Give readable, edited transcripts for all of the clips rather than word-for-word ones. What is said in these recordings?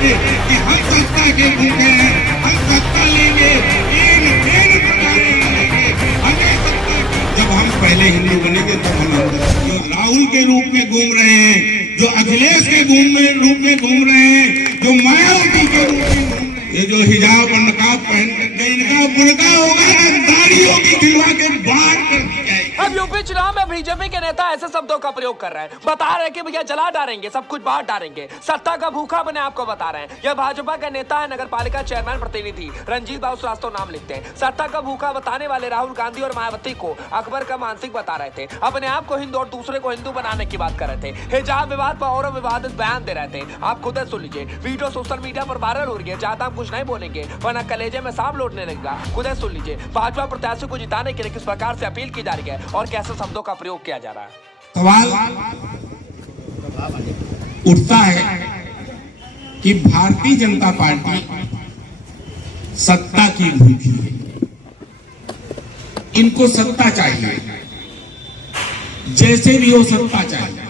कि हम सत्ता के भूखे हैं, हम सत्ता लेंगे, एक बनाने आएंगे, हमें सत्ता की। जब हम पहले हिंदू बनेंगे तब हम जो राहुल के रूप में घूम रहे हैं, जो अखिलेश के रूप में घूम रहे हैं, जो मायावती के रूप में घूम रहे हैं, ये जो हिजाब और नकाब पहन करके इनका बुर्का होगा ना, दाढ़ियों की खिलवा के बाहर कर दी जाएगी। अब यूपी चुनाव में बीजेपी के नेता ऐसे शब्दों का प्रयोग कर रहे हैं, बता रहे हैं कि भैया जला डालेंगे, सब कुछ बाहर डालेंगे, सत्ता का भूखा बने आपको बता रहे हैं। यह भाजपा के नेता है, नगर पालिका चेयरमैन प्रतिनिधि रंजीत बाबू श्रीवास्तव नाम लिखते हैं। सत्ता का भूखा बताने वाले राहुल गांधी और मायावती को अकबर का मानसिक बता रहे थे, अपने आप को हिंदू और दूसरे को हिंदू बनाने की बात कर रहे थे, हिजाब विवाद पर और विवादित बयान दे रहे थे। आप खुद सुन लीजिए, वीडियो सोशल मीडिया पर वायरल हो रही है, ज्यादा हम कुछ नहीं बोलेंगे वरना कलेजे में सांप लौटने लगेगा। खुद सुन लीजिए, भाजपा प्रत्याशी को जिताने के लिए किस प्रकार से अपील की जा रही है और कैसे शब्दों का प्रयोग किया जा रहा है। सवाल उठता है कि भारतीय जनता पार्टी सत्ता की भूखी है, इनको सत्ता चाहिए, जैसे भी हो सत्ता चाहिए,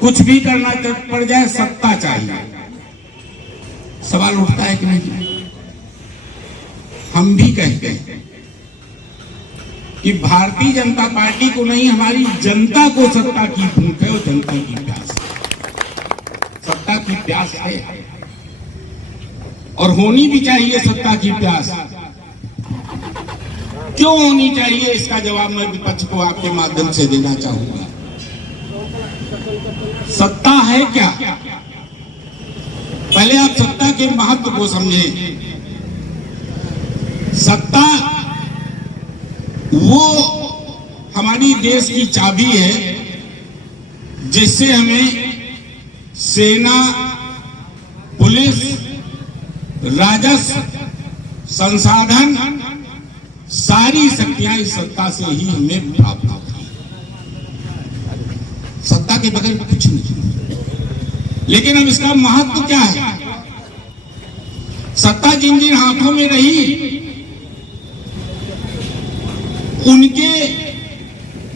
कुछ भी करना पड़ जाए सत्ता चाहिए। सवाल उठता है कि नहीं? हम भी कहते हैं कि भारतीय जनता पार्टी को नहीं, हमारी जनता को सत्ता की भूख है और जनता की प्यास है। सत्ता की प्यास है और होनी भी चाहिए सत्ता की प्यास। क्यों होनी चाहिए, इसका जवाब मैं विपक्ष को आपके माध्यम से देना चाहूंगा। सत्ता है क्या? पहले आप सत्ता के महत्व को समझें। सत्ता वो हमारी देश की चाबी है जिससे हमें सेना, पुलिस, राजस्व, संसाधन, सारी शक्तियां इस सत्ता से ही हमें प्राप्त होती हैं। सत्ता के बगैर कुछ नहीं। लेकिन अब इसका महत्व क्या है? सत्ता जिन जिन हाथों में रही उनके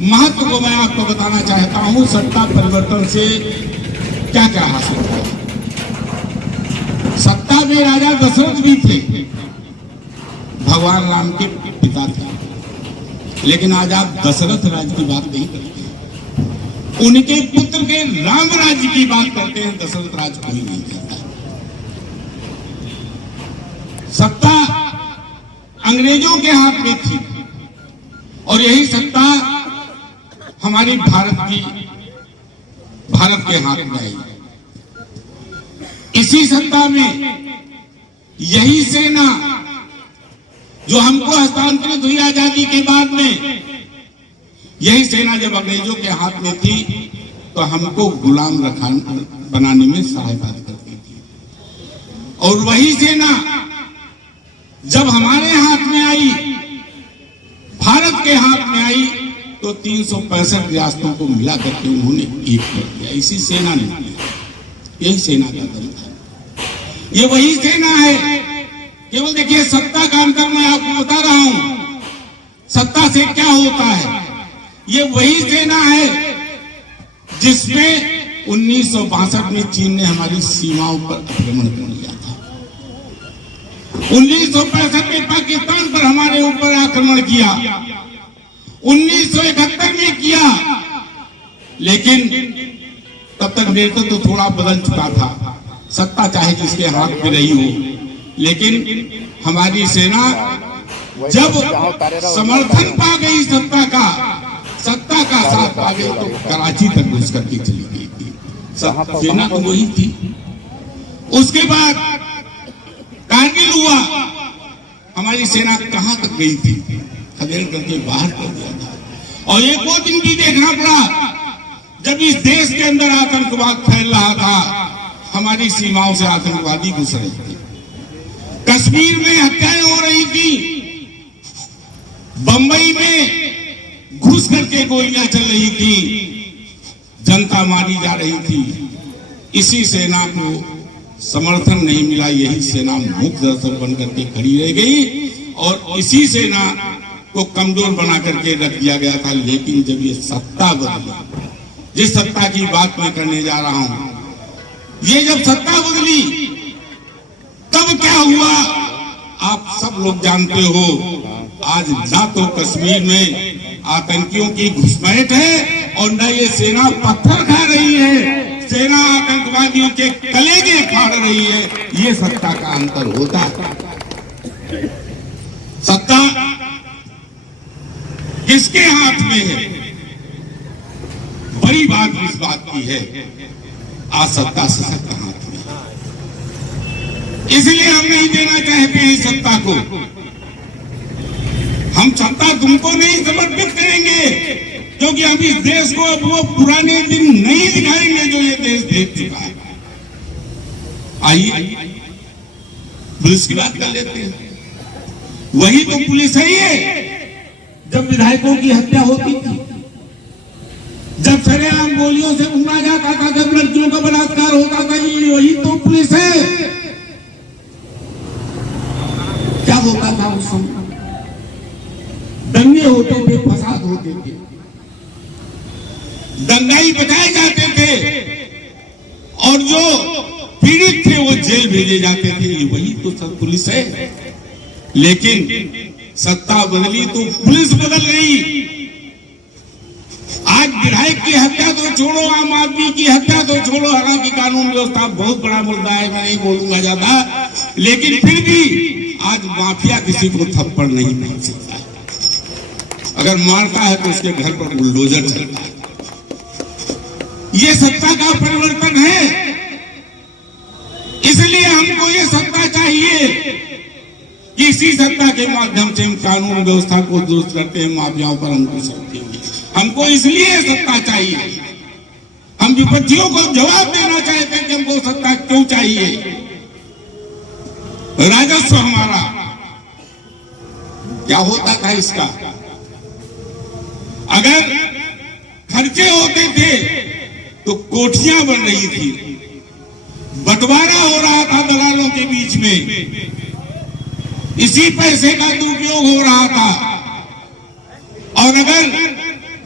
महत्व को मैं आपको बताना चाहता हूं। सत्ता परिवर्तन से क्या क्या हासिल हुआ। सत्ता में राजा दशरथ भी थे, भगवान राम के पिता थे, लेकिन आज आप दशरथ राज्य की बात नहीं करते, उनके पुत्र के राम राज्य की बात करते हैं। दशरथ राज्य कोई नहीं करता। सत्ता अंग्रेजों के हाथ में थी और यही सत्ता हमारी भारत के हाथ में आई। इसी सत्ता में यही सेना जो हमको हस्तांतरित हुई आजादी के बाद में, यही सेना जब अंग्रेजों के हाथ में थी तो हमको गुलाम बनाने में सहायता करती थी। और वही सेना जब हमारे हाथ में आई, भारत के हाथ में आई, तो 365 रियासतों को मिला करके उन्होंने एक कर दिया। इसी सेना ने, यही सेना का दल था। ये वही सेना है। केवल देखिए, सत्ता का अंतर मैं आपको बता रहा हूं, सत्ता से क्या होता है। ये वही सेना है जिसमें 1962 में चीन ने हमारी सीमाओं पर आक्रमण कर लिया था। 1965 में पाकिस्तान पर हमारे ऊपर आक्रमण किया, 1971 में किया, लेकिन तब तक नेतृत्व तो थोड़ा बदल चुका था। सत्ता चाहे जिसके हाथ में रही हो, लेकिन हमारी सेना जब समर्थन पा गई, सत्ता का साथ पा गई, तो कराची तक घुस करके चली गई थी। सेना तो वही थी। उसके बाद कारगिल हुआ, हमारी सेना कहां तक गई थी? खदेड़ करके बाहर कर दिया था। और एक वो दिन भी देखना पड़ा जब इस देश के अंदर आतंकवाद फैल रहा था, हमारी सीमाओं से आतंकवादी घुस रहे थे। कश्मीर में हत्याएं हो रही थी, बंबई में घुस करके गोलियां चल रही थी, जनता मारी जा रही थी। इसी सेना को समर्थन नहीं मिला, यही सेना मुक्त दर्शक बन करके खड़ी रह गई और इसी सेना को कमजोर बना करके रख दिया गया था। लेकिन जब ये सत्ता बदली, जिस सत्ता की बात मैं करने जा रहा हूं, ये जब सत्ता बदली तब क्या हुआ आप सब लोग जानते हो। आज ना तो कश्मीर में आतंकियों की घुसपैठ है और न ये सेना पत्थर खा रही है, सेना आतंकवादियों के कलेजे फाड़ रही है। ये सत्ता का अंतर होता है। सत्ता किसके हाथ में है? बड़ी बात इस बात की है, आज सत्ता सत्ता हाथ में है। इसलिए हम नहीं देना चाहते हैं सत्ता को। हम सत्ता तुमको नहीं समर्पित करेंगे, क्योंकि हम इस देश को अब वो पुराने दिन नहीं दिखाएंगे जो ये देश देख चुका है। आइए पुलिस की बात कर लेते हैं। वही तो पुलिस है ये, जब विधायकों की हत्या होती थी, जब सरेआम गोलियों से उड़ा जाता था, जब लड़कियों का बलात्कार होता था, ये वही तो पुलिस है। क्या होता था उस समय? दंगे होते थे, फसाद होते थे, दंगाई बचाए जाते थे और जो पीड़ित थे वो जेल भेजे जाते थे। वही तो सब पुलिस है। लेकिन सत्ता बदली तो पुलिस बदल गई। आज विधायक की हत्या तो छोड़ो, आम आदमी की हत्या तो छोड़ो, हालांकि कानून व्यवस्था बहुत बड़ा मुद्दा है, मैं नहीं बोलूंगा ज्यादा, लेकिन फिर भी आज माफिया किसी को थप्पड़ नहीं मार सकता। अगर मारता है तो उसके घर पर बुलडोजर चलता है। ये सत्ता का परिवर्तन है। इसलिए हमको ये सत्ता चाहिए कि इसी सत्ता के माध्यम से हम कानून व्यवस्था को दुरुस्त करते हैं, माफियाओं पर अंकुश रखेंगे। हमको इसलिए सत्ता चाहिए। हम विपक्षियों को जवाब देना चाहते हैं कि हमको सत्ता क्यों चाहिए। राजस्व हमारा क्या होता था इसका? अगर खर्चे होते थे तो कोठियां बन रही थी, बंटवारा हो रहा था दलालों के बीच में, इसी पैसे का दुरुपयोग हो रहा था। और अगर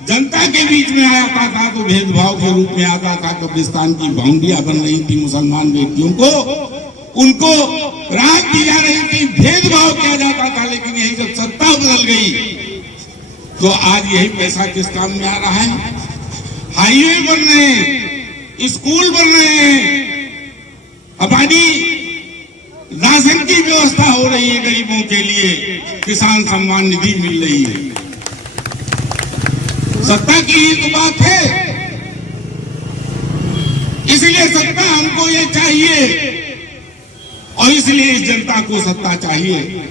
जनता के बीच में आता था तो भेदभाव के रूप में आता था। कब्रिस्तान की बाउंड्रियां बन रही थी, मुसलमान व्यक्तियों को उनको राहत दी जा रही थी, भेदभाव किया जाता था। लेकिन यही जब सत्ता बदल गई तो आज यही पैसा किस काम में आ रहा है? हाईवे बन रहे हैं, स्कूल बन रहे हैं, हमारी राशन की व्यवस्था हो रही है गरीबों के लिए, किसान सम्मान निधि मिल रही है। सत्ता की ही तो बात है। इसलिए सत्ता हमको ये चाहिए और इसलिए इस जनता को सत्ता चाहिए।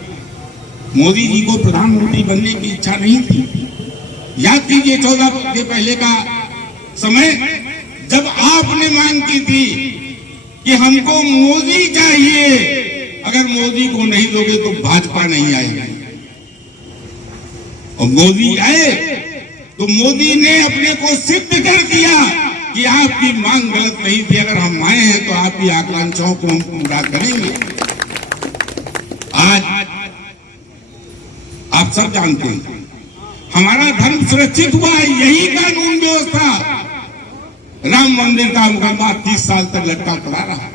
मोदी जी को प्रधानमंत्री बनने की इच्छा नहीं थी। याद कीजिए 14 के पहले का समय, जब आपने मांग की थी कि हमको मोदी चाहिए, अगर मोदी को नहीं दोगे तो भाजपा नहीं आएगी। और मोदी आए तो मोदी ने अपने को सिद्ध कर दिया कि आपकी मांग गलत नहीं थी। अगर हम आए हैं तो आपकी आकांक्षाओं को हम पूरा करेंगे। आज आप सब जानते हैं हमारा धर्म सुरक्षित हुआ है, यही कानून व्यवस्था। राम मंदिर का मुकदमा 30 साल तक लटका पड़ा रहा,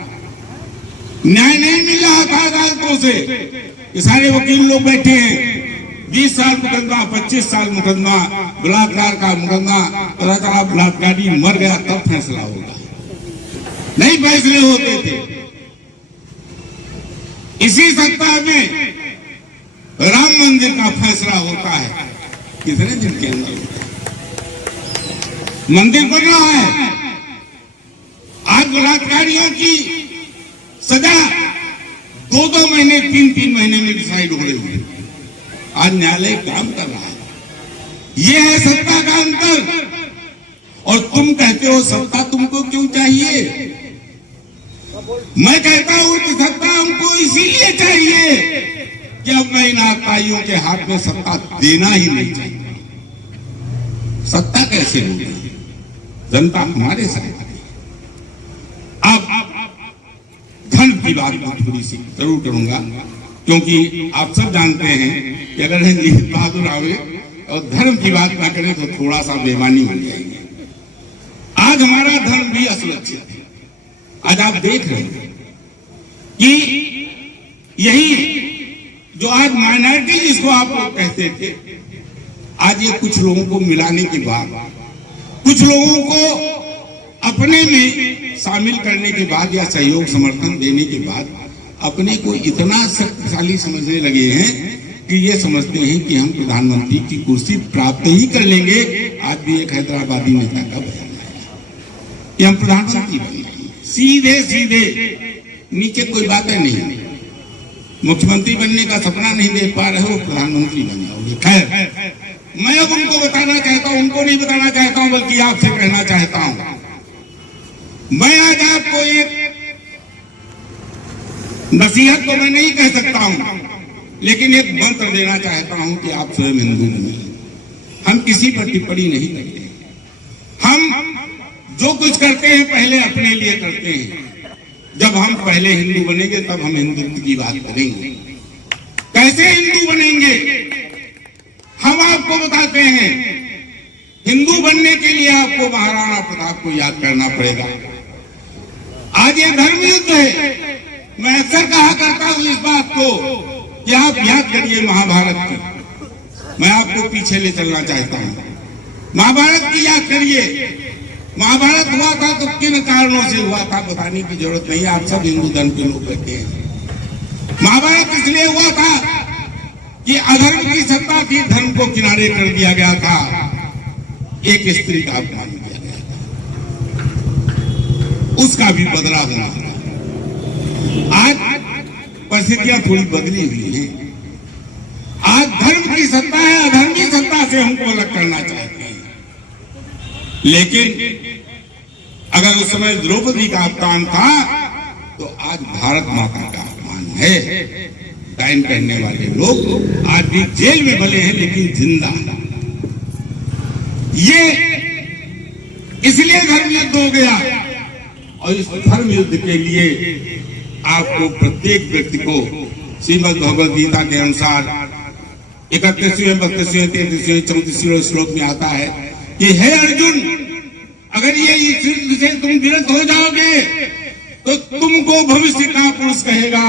न्याय नहीं मिल रहा था अदालतों से। ये सारे वकील लोग बैठे हैं, 20 साल मुकदमा, 25 साल मुकदमा, बलात्कार का मुकदमा, पता चला बलात्कारी मर गया तब फैसला होगा, नहीं फैसले होते थे। इसी सत्ता में राम मंदिर का फैसला होता है कितने दिन के अंदर? मंदिर बन रहा है। आज बलात्कारियों की सजा 2-2 महीने 3-3 महीने में डिसाइड हो रही है। आज न्यायालय काम कर रहा है। यह है सत्ता का अंतर। और तुम कहते हो सत्ता तुमको क्यों चाहिए? मैं कहता हूं कि सत्ता हमको इसीलिए चाहिए कि अब मैं इन आताइयों के हाथ में सत्ता देना ही नहीं चाहिए। सत्ता कैसे होगी? जनता हमारे साथ। अब धन की बात मैं थोड़ी सी जरूर करूंगा, क्योंकि आप सब जानते हैं कि अगर रणजीत बहादुर आवे और धर्म की बात ना करें तो थोड़ा सा बेईमानी बन जाएगी। आज हमारा धर्म भी असुरक्षित है। आज आप देख रहे हैं कि यही जो आज माइनॉरिटी जिसको आप लोग कहते थे, आज ये कुछ लोगों को मिलाने के बाद, कुछ लोगों को अपने में शामिल करने के बाद या सहयोग समर्थन देने के बाद अपने को इतना शक्तिशाली समझने लगे हैं कि ये समझते हैं कि हम प्रधानमंत्री की कुर्सी प्राप्त ही कर लेंगे। आज भी एक हैदराबादी नेता का बयान है कि हम प्रधानमंत्री बनेंगे, सीधे सीधे, नीचे कोई बातें नहीं। मुख्यमंत्री बनने का सपना नहीं देख पा रहे हो, प्रधानमंत्री बन जाओगे। खैर, मैं अब उनको बताना चाहता हूं, उनको नहीं बताना चाहता हूं, बल्कि आपसे कहना चाहता हूं। मैं आज आपको एक नसीहत तो मैं नहीं कह सकता हूं, लेकिन एक मंत्र देना चाहता हूं कि आप स्वयं हिंदू बनिए। हम किसी पर टिप्पणी नहीं करते, हम जो कुछ करते हैं पहले अपने लिए करते हैं। जब हम पहले हिंदू बनेंगे तब हम हिंदुत्व की बात करेंगे। कैसे हिंदू बनेंगे हम आपको बताते हैं। हिंदू बनने के लिए आपको महाराणा प्रताप को याद करना पड़ेगा। आज ये धर्म युद्ध है। मैं अक्सर कहा करता हूं इस बात को कि आप याद करिए महाभारत की। मैं आपको पीछे ले चलना चाहता हूं। महाभारत की याद करिए। महाभारत हुआ था तो किन कारणों से हुआ था बताने की जरूरत नहीं, आप सब हिंदू धर्म के लोग कहते हैं। महाभारत इसलिए हुआ था कि अधर्म की सत्ता थी, धर्म को किनारे कर दिया गया था, एक स्त्री का अपमान किया गया था, उसका भी बदला होना था। आज परिस्थितियां थोड़ी बदली हुई हैं। आज धर्म की सत्ता है, अधर्मी सत्ता से हमको अलग करना चाहते हैं। लेकिन अगर उस समय द्रौपदी का अपमान था तो आज भारत माता का अपमान है। डायन कहने वाले लोग आज भी जेल में भले हैं लेकिन जिंदा। ये इसलिए धर्म युद्ध हो गया, और इस धर्म युद्ध के लिए आपको प्रत्येक व्यक्ति को श्रीमद् भगवद गीता के अनुसार 31वें, 32वें, 33वें, 34वें श्लोक में आता है कि हे अर्जुन, अगर ये इस युद्ध से तुम विरत हो जाओगे तो तुमको भविष्य का पुरुष कहेगा,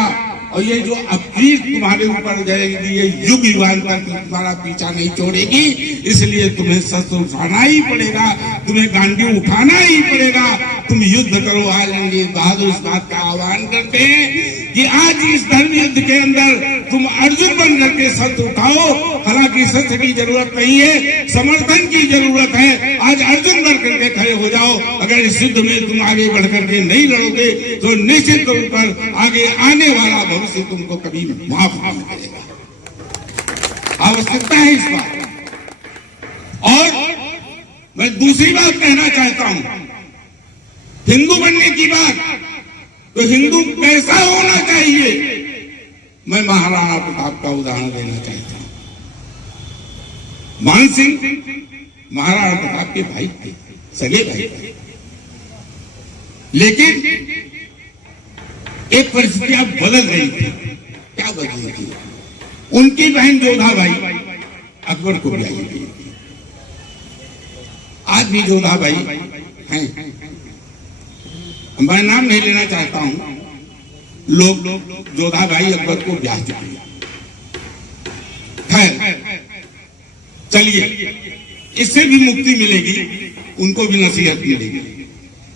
और ये जो अफीर तुम्हारे ऊपर जाएगी ये युग युगान तक तुम्हारा पीछा नहीं छोड़ेगी। इसलिए तुम्हें शस्त्र उठाना ही पड़ेगा, तुम्हें गांडी उठाना ही पड़ेगा, तुम युद्ध करो। आज रंजीत बहादुर इस बात का आह्वान करते हैं कि आज इस धर्म युद्ध के अंदर तुम अर्जुन बन करके शस्त्र उठाओ। हालांकि शस्त्र की जरूरत नहीं है, समर्थन की जरूरत है। आज अर्जुन बन करके खड़े हो जाओ। अगर इस युद्ध में तुम आगे बढ़ करके नहीं लड़ोगे तो निश्चित तौर पर आगे आने वाला भविष्य तुमको कभी माफ नहीं करेगा। आवश्यकता है इस बात। और मैं दूसरी बात कहना चाहता हूं, हिंदू बनने की बात, तो हिंदू कैसा होना चाहिए, मैं महाराणा प्रताप का उदाहरण देना चाहता हूं। मान सिंह महाराणा प्रताप के भाई थे, सगे भाई थे, लेकिन एक परिस्थितियां बदल रही थी। क्या बदल रही थी? उनकी बहन जोधाबाई अकबर को ब्याही गई थी। आज भी जोधाबाई हैं, मैं नाम नहीं लेना चाहता हूं, लोग जोधाबाई अकबर को ब्याह चुके हैं। खैर चलिए, इससे भी मुक्ति मिलेगी, उनको भी नसीहत मिलेगी।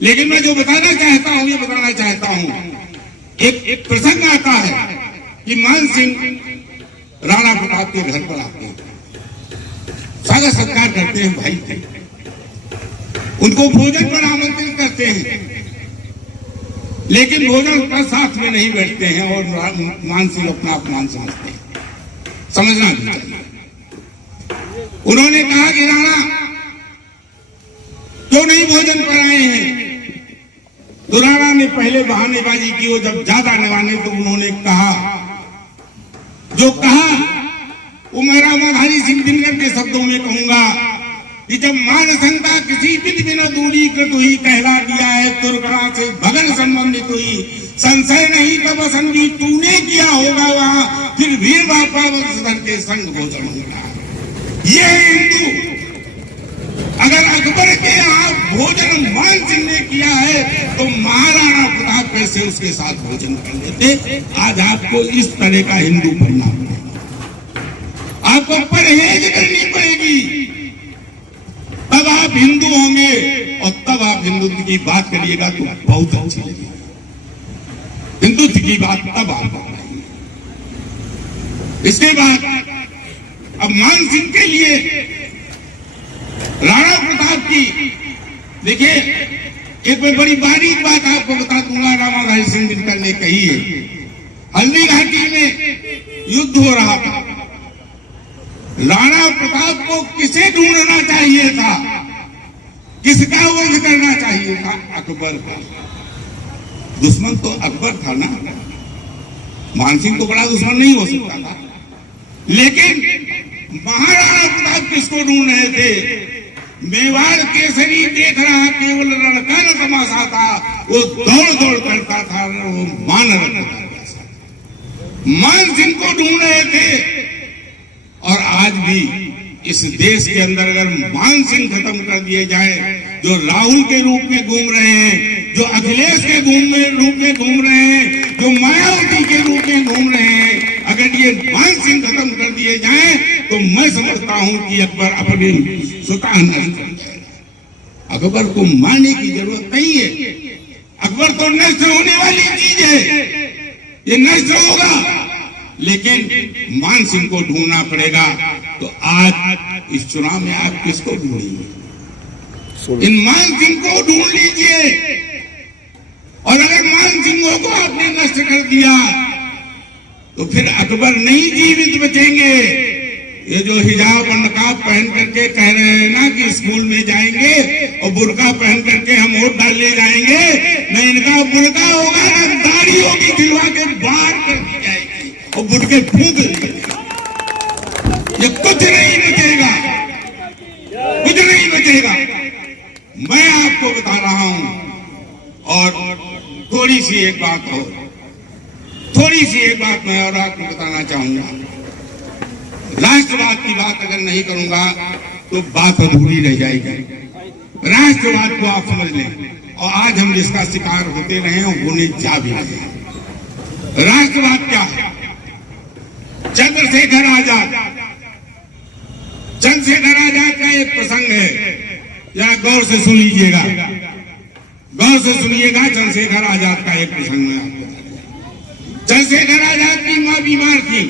लेकिन मैं जो बताना चाहता हूं, ये बताना चाहता हूं, एक प्रसंग आता है कि मान सिंह राणा प्रताप के घर पर आते हैं, स्वागत सत्कार करते हैं, भाई थे, उनको भोजन पर आमंत्रित करते हैं, लेकिन भोजन पर साथ में नहीं बैठते हैं और मान सिंह अपना अपमान समझते हैं। समझना भी चाहिए। उन्होंने कहा कि राणा क्यों नहीं भोजन पर आए हैं? तो राणा ने पहले बहानेबाजी की, वो जब ज्यादा न माने तो उन्होंने कहा, जो कहा वो मैं रामाधारी सिंह दिनकर के शब्दों में कहूंगा कि जब मान संता किसी विधि बिना दूरी कृत हुई, कहला दिया है तुर्कड़ा से भगन संबंधित हुई, संशय नहीं कब वसन भी तूने किया होगा वहां, फिर भीड़ बापा के संग भोजन होगा। ये हिंदू अगर अकबर के यहाँ भोजन मान सिंह ने किया है तो महाराणा प्रताप कैसे उसके साथ भोजन कर लेते। आज आपको इस तरह का हिंदू बनना पड़ेगा, आपको परहेज करनी पड़ेगी, तब आप हिंदू होंगे और तब आप हिंदुत्व की बात करिएगा तो बहुत अच्छी लगेगी। हिंदुत्व की बात तब आप बताएंगे। इसके बाद अब मान सिंह के लिए राणा प्रताप की, देखिए एक मैं बड़ी बारीक बात आपको बता दूंगा। राणा राय सिंह दिनकर ने कही है, हल्दी घाटी में युद्ध हो रहा था, राणा प्रताप को किसे ढूंढना चाहिए था, किसका वध करना चाहिए था? अकबर का। दुश्मन तो अकबर था ना, मान सिंह तो बड़ा दुश्मन नहीं हो सकता था। लेकिन महाराणा प्रताप किसको ढूंढ रहे थे? मेवाड़ केसरी देख रहा केवल रणकन तमाशा था, वो दौड़ दौड़ करता था, वो मान सिंह को ढूंढ रहे थे। और आज भी इस देश के अंदर अगर मान सिंह खत्म कर दिए जाए, जो राहुल के रूप में घूम रहे हैं, जो अखिलेश के रूप में घूम रहे हैं, जो मायावती के रूप में घूम रहे हैं, अगर ये मान सिंह खत्म कर दिए जाए तो मैं समझता हूं कि अकबर अपने स्वतः नष्ट कर जाएगा। अकबर को मारने की जरूरत नहीं है, अकबर तो नष्ट होने वाली चीज है, ये नष्ट होगा। लेकिन मान सिंह को ढूंढना पड़ेगा। तो आज इस चुनाव में आप किसको ढूंढेंगे? इन मान सिंह को ढूंढ लीजिए। और अगर मान सिंह को आपने नष्ट कर दिया तो फिर अकबर नहीं जीवित बचेंगे। ये जो हिजाब और नकाब पहन करके कह रहे हैं ना कि स्कूल में जाएंगे और बुर्का पहन करके हम वोट डालने जाएंगे, न इनका बुर्का होगा न दाढ़ी होगी, खिलवा के बाहर कर दी जाएगी और बुर्के फूंक देंगे। ये कुछ नहीं बचेगा, कुछ नहीं बचेगा। मैं आपको बता रहा हूं। और थोड़ी सी एक बात मैं और आपको बताना चाहूंगा। राष्ट्रवाद की बात अगर नहीं करूंगा तो बात अधूरी रह जाएगी। राष्ट्रवाद को आप समझ लें, और आज हम जिसका शिकार होते रहे हैं होने जा भी रहे हैं। राष्ट्रवाद क्या है? चंद्रशेखर आजाद का एक प्रसंग है, या गौर से सुन लीजिएगा, गौर से सुनिएगा। चंद्रशेखर आजाद का एक प्रसंग है आपको। चंद्रशेखर आजाद की मां बीमार थी,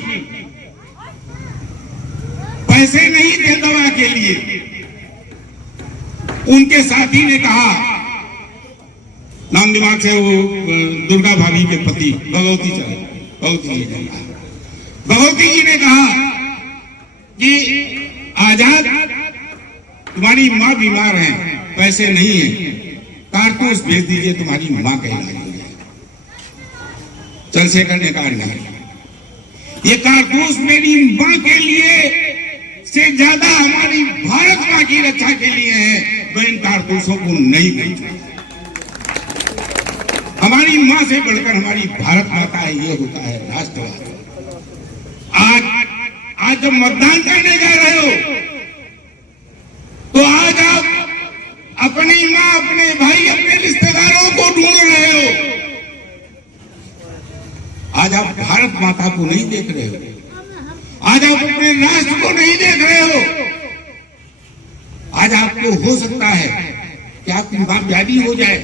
पैसे नहीं थे दवा के लिए। उनके साथी ने कहा, नाम दिमाग से वो दुर्गा भाभी के पति भगवती जी ने कहा कि आजाद तुम्हारी मां बीमार है, पैसे नहीं है, कारतूस भेज दीजिए, तुम्हारी मां का इलाज हो जाएगा। चंद्रशेखर ने कहा नहीं, ये कारतूस मेरी मां के लिए से ज्यादा हमारी भारत मां की रक्षा के लिए है, मैं इन कारतूसों को नहीं बेचूंगा। हमारी मां से बढ़कर हमारी भारत माता है, ये होता है राष्ट्रवाद। आज जब मतदान करने जा रहे हो तो आज आप अपनी मां, अपने भाई, अपने रिश्तेदारों को ढूंढ रहे हो। आज आप भारत माता को नहीं देख रहे हो, आज आप अपने राष्ट्र को नहीं देख रहे हो। आज आपको हो सकता है कि आपकी मां प्यारी हो जाए,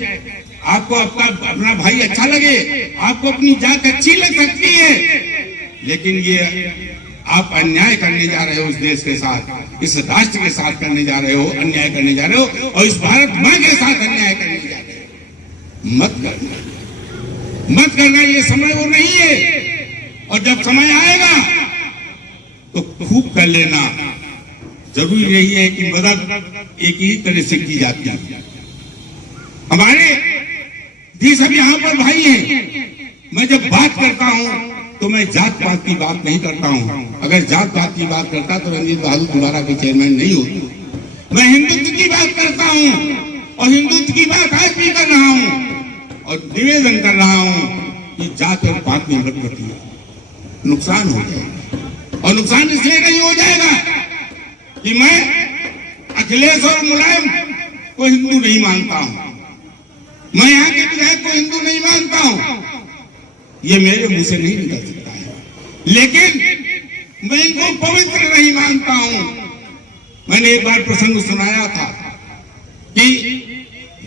आपको अपना भाई अच्छा लगे, आपको अपनी जात अच्छी लग सकती है, लेकिन ये आप अन्याय करने जा रहे हो इस देश के साथ, इस राष्ट्र के साथ करने जा रहे हो, अन्याय करने जा रहे हो, और इस भारत मां के साथ अन्याय करने जा रहे हो। मत करना, ये समय वो नहीं है। और जब समय आएगा तो खूब कर लेना। जरूरी नहीं है कि मदद एक ही तरह से की जाती है। हमारे भी सब यहाँ पर भाई हैं। मैं जब बात करता हूँ तो मैं जात पात की बात नहीं करता हूँ। अगर जात पात की बात करता तो रणजीत बहादुर दोबारा के चेयरमैन नहीं होते। मैं हिंदुत्व की बात करता हूँ और हिंदुत्व की बात आज भी कर रहा हूँ और निवेदन कर रहा हूँ कि जात और पात में मत रखिए, नुकसान हो जाएगा। और नुकसान इसलिए नहीं हो जाएगा कि मैं अखिलेश और मुलायम को हिंदू नहीं मानता हूं, मैं यहाँ के विधायक को हिंदू नहीं मानता हूं, ये मेरे मुंह से नहीं निकल सकता है, लेकिन मैं इनको पवित्र नहीं मानता हूं। मैंने एक बार प्रसंग सुनाया था कि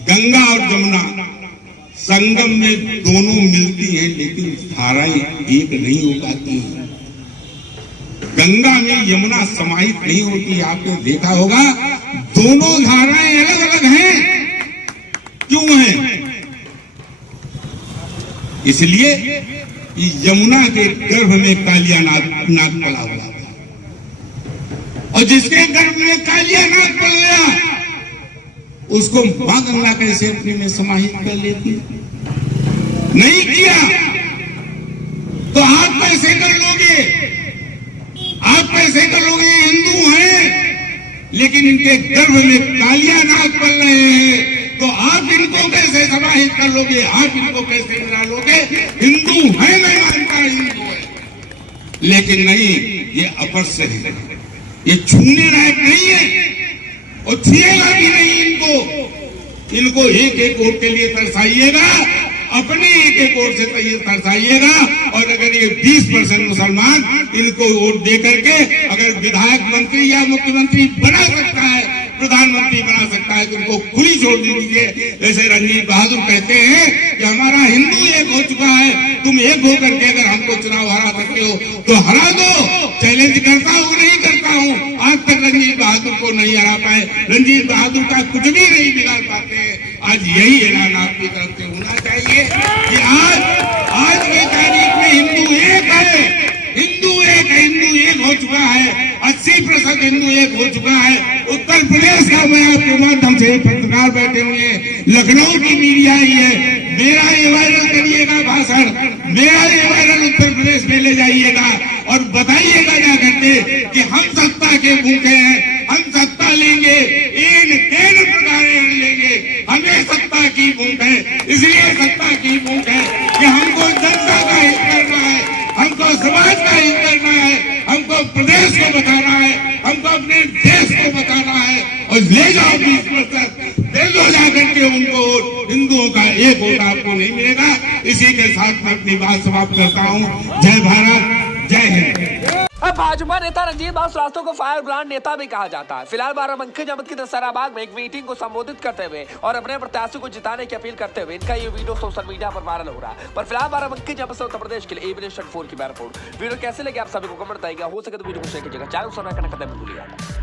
गंगा और जमुना संगम में दोनों मिलती हैं, लेकिन धाराएं एक नहीं हो पाती हैं। गंगा में यमुना समाहित नहीं होती, आपने देखा होगा दोनों धाराएं अलग अलग हैं। क्यों हैं? इसलिए यमुना के गर्भ में कालिया नाग पला हुआ था, और जिसके गर्भ में कालिया नाग पल गया उसको मां गंगा कैसे अपने में समाहित कर लेती? नहीं किया तो आप कैसे कर लोगे? आप कैसे कर लोगे? हिंदू हैं लेकिन इनके गर्भ में कालिया नाग पल रहे हैं, तो आप इनको कैसे समाहित कर लोगे? आप इनको कैसे मिला लोगे? हिंदू है, मैं मानता हिंदू है, लेकिन नहीं, ये अपस्य है, ये छूने लायक नहीं है और छुएगा भी नहीं इनको। इनको एक एक वोट के लिए तरसाइएगा, अपने एक एक वोट से तरसाइएगा, और अगर ये 20% मुसलमान इनको वोट दे करके अगर विधायक, मंत्री या मुख्यमंत्री बना सकता है, प्रधानमंत्री बना सकता है, तो उनको खुली छोड़ दीजिए। जैसे रणजीत बहादुर कहते हैं कि हमारा हिंदू एक हो चुका है, तुम एक होकर के अगर हमको चुनाव हरा सकते हो तो हरा दो। चैलेंज करता हूं, नहीं करता हूं, आज तक रणजीत बहादुर को नहीं हरा पाए, रणजीत बहादुर का कुछ भी नहीं बिगाड़ पाते। आज यही ऐलान आपकी तरफ से होना चाहिए कि आज की तारीख में हिंदू एक है, हिंदू एक है, हिंदू एक हो चुका है, 80% हिंदू एक हो चुका है। उत्तर प्रदेश का मैं आपके माध्यम से पत्रकार बैठे हुए हैं, लखनऊ की मीडिया ही है, मेरा ये वायरल करिएगा भाषण, मेरा ये वायरल उत्तर प्रदेश में ले जाइएगा और बताइएगा जा करके कि हम सत्ता के भूखे हैं, हम सत्ता लेंगे, इन 3 प्रकारें हम लेंगे, हमें सत्ता की भूख है। इसलिए सत्ता की भूख है कि हमको जनता का हित करना है, हमको समाज का हित करना है, हमको प्रदेश को बचाना है, हमको अपने देश को बचाना है, और ले जाओ 20%, दे दो जाकर के उनको। हिंदुओं का एक वोट आपको नहीं मिलेगा। इसी के साथ मैं अपनी बात समाप्त करता हूँ। जय भारत, जय हिंद। अब भाजपा नेता रंजीत बाबू श्रीवास्तव को फायर ब्रांड नेता भी कहा जाता है। फिलहाल बाराबंकी जनपद की दशहराबाग में एक मीटिंग को संबोधित करते हुए और अपने प्रत्याशी को जिताने की अपील करते हुए इनका ये वीडियो सोशल मीडिया पर वायरल हो रहा है। पर फिलहाल बाराबंकी जनपद से उत्तर प्रदेश के लिए एबी नेशन 4 की रिपोर्ट। वीडियो कैसे लगे आप सभी को कमेंट बताइएगा, हो सके तो वीडियो को शेयर कीजिएगा, चैनल सब्सक्राइब करना कदम भूलिएगा।